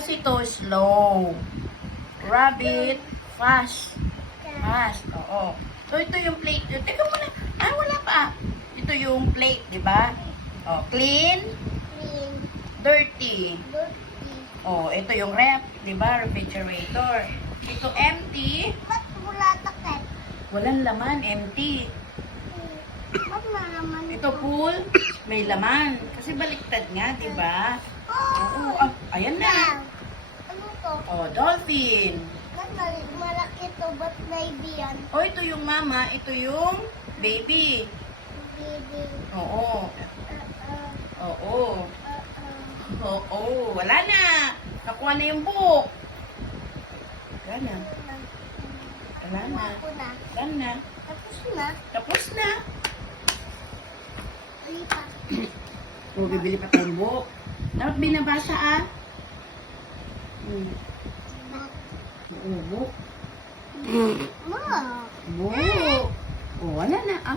kasi to slow. Rabbit, fast. Fast, oo. So, ito yung plate. Teka muna. Ah, wala pa. Ito yung plate, di ba? Oh, clean, Clean. dirty. Dirty. Oh, ito yung ref, di ba? Refrigerator. Ito empty. Ba't wala takip? Walang laman, empty. Ba't na naman Ito pool, may laman. Kasi baliktad nga, di ba? Oo, Oh! ayan na. Ano to? Oh, dolphin. Ba't malaki to? Ba't baby yan? Oh, ito yung mama, ito yung baby. Baby. Oo. Oo. Oo, wala na. Nakuha na yung book. Wala na. Wala na. Ako na. Wala na. Tapos na. Tapos na. Ay pa. O, bibili pa tayong book. Dapat binabasa ah. Oo, book. Ma.